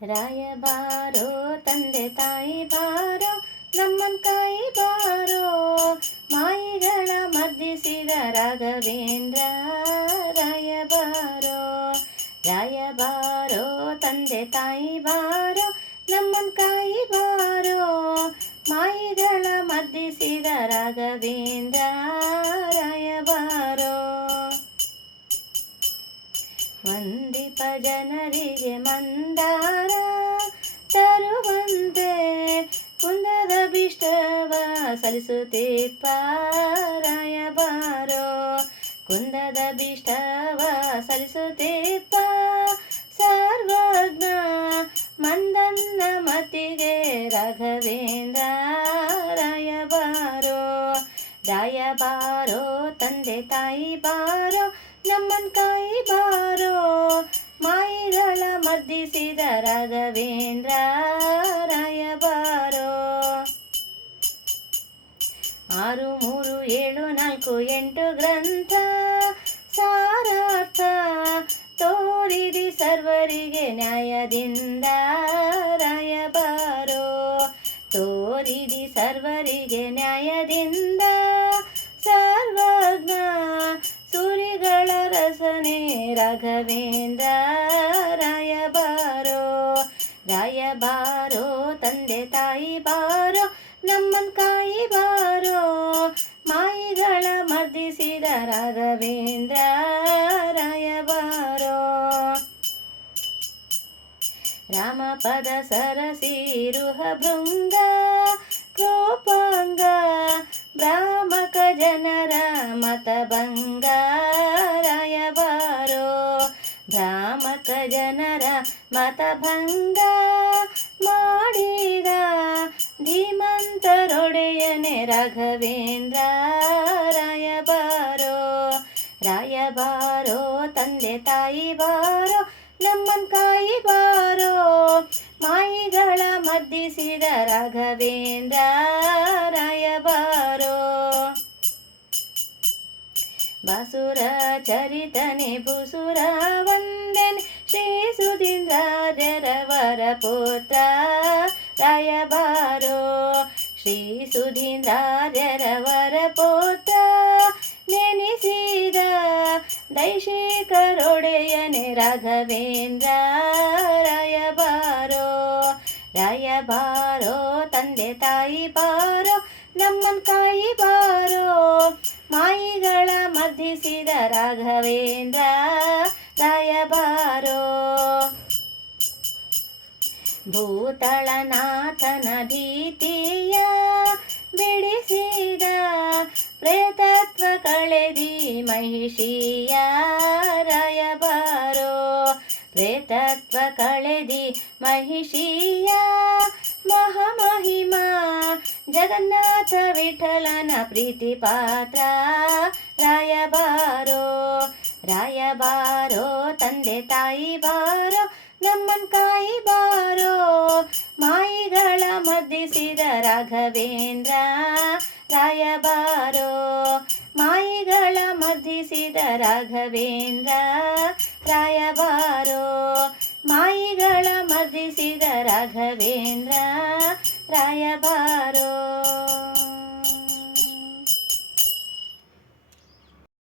ರಾಯ ಬಾರೋ ತಂದೆ ತಾಯಿ ಬಾರೋ ನಮ್ಮನ್ ಕಾಯಿ ಬಾರೋ ಮಾಯಿಗಳ ಮರ್ದಿಸಿದ ರಾಘವೇಂದ್ರ. ರಾಯ ಬಾರೋ ರಾಯ ಬಾರೋ ತಂದೆ ತಾಯಿ ಬಾರೋ ನಮ್ಮನ್ ಕಾಯಿ ಬಾರೋ ಮಾಯಿಗಳ ಮರ್ದಿಸಿದ ರಾಘವೇಂದ್ರ. ರಾಯ ಬಾರೋ ವಂದಿಪ ಜನರಿಗೆ ಮಂದಾರ ತರುವಂತೆ ಕುಂದದ ಬಿಷ್ಟವ ಸಲ್ಲಿಸುತ್ತೀಪ್ಪ. ರಾಯ ಬಾರೋ ಕುಂದದ ಬಿಷ್ಟವ ಸಲ್ಲಿಸುತ್ತೀಪ್ಪ. ಸರ್ವಜ್ಞ ಮಂದನ್ನ ಮತಿಗೆ ರಾಘವೇಂದ್ರ. ರಾಯ ಬಾರೋ ರಾಯ ಬಾರೋ ತಂದೆ ತಾಯಿ ಬಾರೋ ನಮ್ಮನ್ ಕಾಯಿ ಬಾರೋ ಮಾಯಿಗಳ ಮರ್ದಿಸಿದ ರಾಘವೇಂದ್ರ. ರಾಯ ಬಾರೋ 6, 3, 7, 4, 8 ಗ್ರಂಥ ಸಾರಾರ್ಥ ತೋರಿದಿ ಸರ್ವರಿಗೆ ನ್ಯಾಯದಿಂದ. ರಾಯ ಬಾರೋ ತೋರಿದಿ ಸರ್ವರಿಗೆ ನ್ಯಾಯದಿಂದ. ಸರ್ವಜ್ಞ ಸೂರಿಗಳ ರಸನೆ ರಾಘವೇಂದ್ರ. ರಾಯ ಬಾರೋ ರಾಯ ಬಾರೋ ತಂದೆ ತಾಯಿ ಬಾರೋ ನಮ್ಮನ್ ಕಾಯಿ ಬಾರೋ ಮಾಯಿಗಳ ಮರ್ದಿಸಿದ ರಾಘವೇಂದ್ರ. ರಾಯ ಬಾರೋ ರಾಮಪದ ಸರಸಿರುಹ ಭೃಂಗ ಕೃಪಾಂಗ ಭ್ರಾಮಕ ಜನರ ಮತಭಂಗ. ರಾಯ ಬಾರೋ ಭ್ರಾಮಕ ಜನರ ಮತಭಂಗ ಮಾಡಿದ ಧೀಮಂತರೊಡೆಯನೆ ರಾಘವೇಂದ್ರ. ರಾಯ ಬಾರೋ ರಾಯ ಬಾರೋ ತಂದೆ ತಾಯಿ ಬಾರೋ ನಮ್ಮನ್ ಕಾಯಿ ಬಾರೋ ಮಾಯಿಗಳ ಮರ್ದಿಸಿದ ರಾಘವೇಂದ್ರ. ರಾಯ ಬಾರೋ ಬಾಸುರ ಚರಿತನೆ ಭೂಸುರ ವಂದನೆ ಶ್ರೀ ಸುಧೀಂದ್ರಾರ್ಯರವರ ಪುತ್ರ. ರಾಯ ಬಾರೋ ಶ್ರೀ ಸುಧೀಂದ್ರಾರ್ಯರವರ ಪುತ್ರ ನೆನೆಸಿದ ದೈಶಿಕರೊಡೆಯನೆ ರಾಘವೇಂದ್ರ. ರಾಯ ಬಾರೋ ರಾಯ ಬಾರೋ ತಂದೆ ತಾಯಿ ಬಾರೋ ನಮ್ಮನ್ ಕಾಯಿ ಬಾರೋ ಮಾಯಿಗಳ ಮರ್ದಿಸಿದ ರಾಘವೇಂದ್ರ. ರಾಯ ಬಾರೋ ಭೂತಳನಾಥನ ಭೀತಿಯ ಬಿಡಿಸಿದ ಪ್ರೇತತ್ವ ಕಳೆದಿ ಮಹಿಷಿಯ. ರಾಯ ಬಾರೋ ಪ್ರೇತತ್ವ ಕಳೆದಿ ಮಹಿಷಿಯ. ಮಹಾಮಹಿಮಾ ಜಗನ್ನಾಥ ವಿಠಲನ ಪ್ರೀತಿ ಪಾತ್ರ. ರಾಯ ಬಾರೋ ರಾಯ ಬಾರೋ ತಂದೆ ತಾಯಿ ಬಾರೋ ನಮ್ಮನ್ ಕಾಯಿ ಬಾರೋ ಮಾಯಿಗಳ ಮರ್ದಿಸಿದ ರಾಘವೇಂದ್ರ. ರಾಯ ಬಾರೋ ಮಾಯಿಗಳ ಮರ್ದಿಸಿದ ರಾಘವೇಂದ್ರ. ರಾಯ ಬಾರೋ ಮಾಯಿಗಳ ಮರ್ದಿಸಿದ ರಾಘವೇಂದ್ರ. ರಾಯ ಬಾರೋ